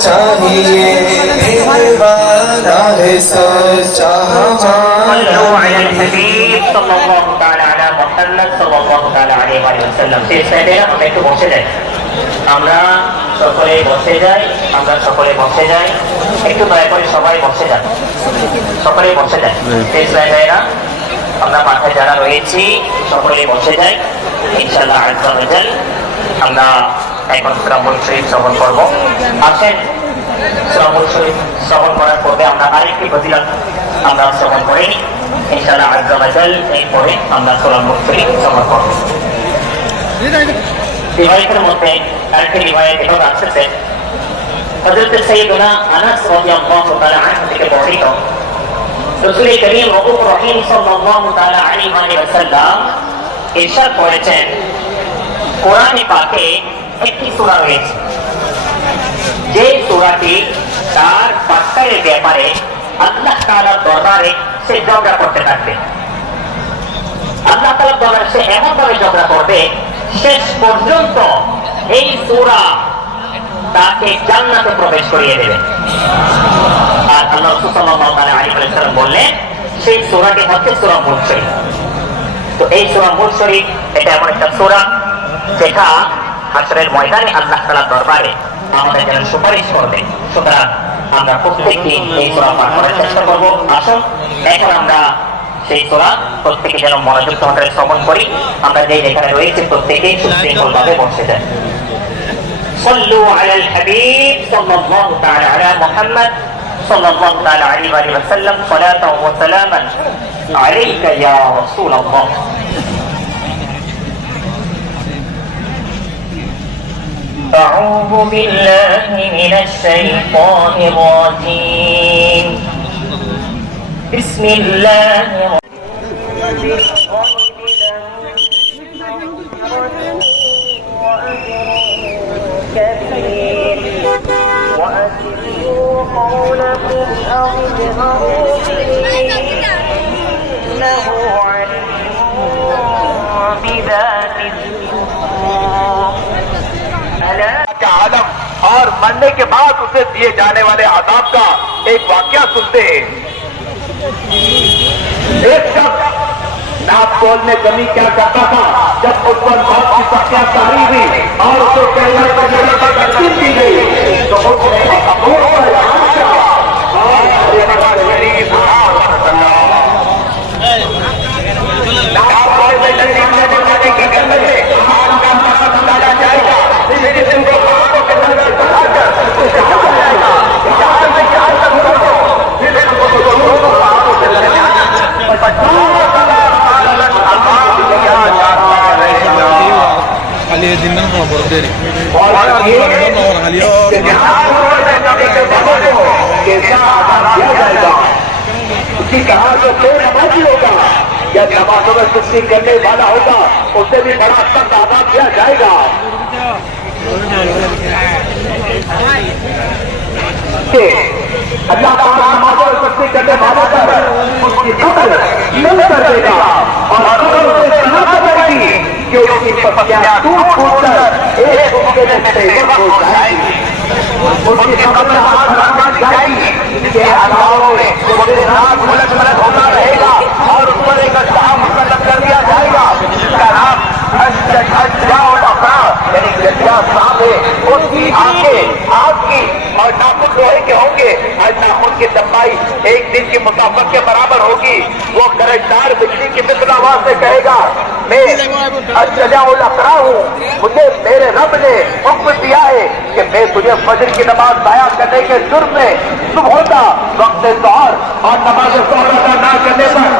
चाहिए। सच्चा हमारा हबीब আমরা সকলে বসে যাই, আমরা সকলে বসে যাই। একটু দয়া করে সবাই বসে যান। সকলে বসে যাই সেই সাহেবেরা আমরা মাথায় যারা রয়েছি, সকলে বসে যাই। ইনশাআল্লাহ আমরা এখন শ্রাবণ শরীফ শ্রবণ করব আসেন শ্রবণ শরীফ শ্রবণ করার পূর্বে আমরা আরেকটি ফজিলত আমরা শ্রবণ করি। ইনশাআল্লাহ আজ্জা ওয়াজাল এরপরে আমরা শ্রবণ শরীফ শ্রবণ করব। রিবায়তের মধ্যে আরেকটি রিবায়ত এভাবে আসতেছে। হযরত সাইয়্যিদুনা আনাস রাদিয়াল্লাহু তাআলা আনহু থেকে বর্ণিত, রসুল করিম রবুক রহিম সাল্লাল্লাহু তাআলা আলাইহি ওয়াসাল্লাম ইরশাদ করেছেন, কোরআনে পাকে একটি সূরা রয়েছে। যে সূরাটি তার পাত্তারের ব্যাপারে আল্লাহ তাআলার দরবারে সে ঝগড়া করতে থাকবে। আল্লাহ তাআলার দরবারে সে এমন ভাবে ঝগড়া করবে, শেষ পর্যন্ত এই সূরা তাকে জান্নাতে প্রবেশ করিয়ে দেবে। আর আল্লাহ ওয়াসাল্লাম বললেন, সেই সূরাটি হচ্ছে সূরা শরীফ তো এই সূরা শরীফ এটা এমন একটা সূরা যেটা হাসরের ময়দানে আল্লাহ তাআলার দরবারে আমাদের জন্য সুপারিশ করবে সুতরাং আমরা প্রত্যেকদিন এই সূরা পাঠ করার চেষ্টা করব আসুন এখন আমরা সেই সূরা প্রত্যেকে যেন মনোযোগ সহকারে শ্রবণ করি আমরা যে যেখানে রয়েছে প্রত্যেকে সুশৃঙ্খলভাবে বসে যাই صلوا على الحبيب صلى الله تعالى على محمد صلى الله تعالى عليه وآله وسلم صلاة وسلاما عليك يا رسول الله أعوذ بالله من الشيطان الرجيم. بسم الله وأسروا قولكم مرنے کے بعد اسے دیے جانے والے عذاب کا ایک واقعہ سنتے ہیں۔ ایک شخص ناپ تول میں کمی کیا کرتا تھا، جب اس پر موت کی سختیاں ساری ہوئی اور اسے کہنا کی گئی۔ تو اس نے ما کہا جو ہوگا یا نمازوں میں کرنے والا ہوگا اسے بھی بڑا سخت آزاد کیا جائے گا اللہ تعالیٰ نمازوں میں سستی کرنے والا پر اس کی قدر نہیں کر دے گا اور قدر اسے کرنا کہ اس کی پتیاں ٹوٹ ٹوٹ کر کے ایک کر دیا جائے گا جس ہے اس کی آنکھیں آپ کی اور ناخود کے ہوں گے اور ناخود کی لمبائی ایک دن کی مسافت کے برابر ہوگی وہ کرشدار بجلی کی الجا الاقرا ہوں مجھے میرے رب نے حکم دیا ہے کہ میں تجھے فجر کی نماز ضائع کرنے کے جرم میں صبح ہوتا، وقت دور اور نماز ادا کرنے پر